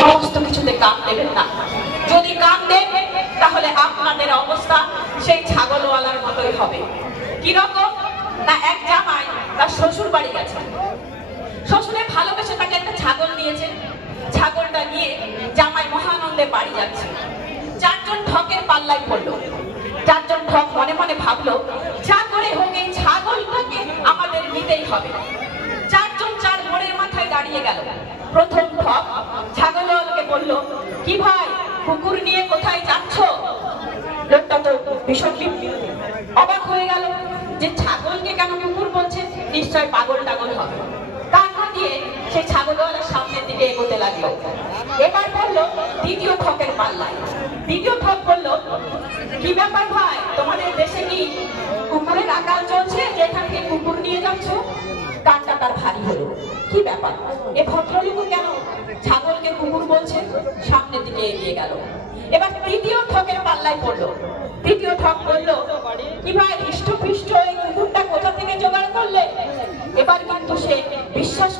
সমস্ত কিছুতে কান দেবেন না। যদি কান দেন তাহলে আপনাদের অবস্থা সেই ছাগলওয়ালার মতোই হবে। কিরকম না, এক জামাই তার শ্বশুর বাড়ি গেছে, শ্বশুরে ভালোবেসে তাকে একটা ছাগল দিয়েছে। ছাগলটা নিয়ে জামাই মহানন্দে বাড়ি যাচ্ছে। চারজন ঠকের পাল্লায় পড়লো। চারজন ঠক মনে মনে ভাবলো, যা করে হোক এই ছাগলটাকে আমাদের নিতেই হবে। চারজন চার মোড়ের মাথায় দাঁড়িয়ে গেল। প্রথম ঠক ছাগলওয়ালাকে বলল, কি ভাই, কুকুর নিয়ে কোথায় যাচ্ছ? লোকটা তো ভীষণ অবাক হয়ে গেল যে ছাগলকে কেন কুকুর বলছে, নিশ্চয় পাগল টাগল হবে। কান্না দিয়ে সেই ছাগলওয়ালার সামনের দিকে এগোতে লাগলো। এবার বললো দ্বিতীয় ঠকের পাল্লায়। দ্বিতীয় ঠক বলল, কি ব্যাপার ভাই, তোমাদের দেশে কি কুকুরের আকাল চলছে যে এখান থেকে কুকুর নিয়ে যাচ্ছ? কানটা তার ভারী হলো, কি ব্যাপার, এ ভদ্রলোক কেন ছাগলকে কুকুর বলছে? সামনের দিকে এগিয়ে গেল। এবার তৃতীয় ঠকের পাল্লায় পড়লো। তৃতীয় ঠক বলল, কি ভাই, হৃষ্টপুষ্ট এই কুকুরটা কোথা থেকে জোগাড় করলে? এবার কিন্তু সে বিশ্বাস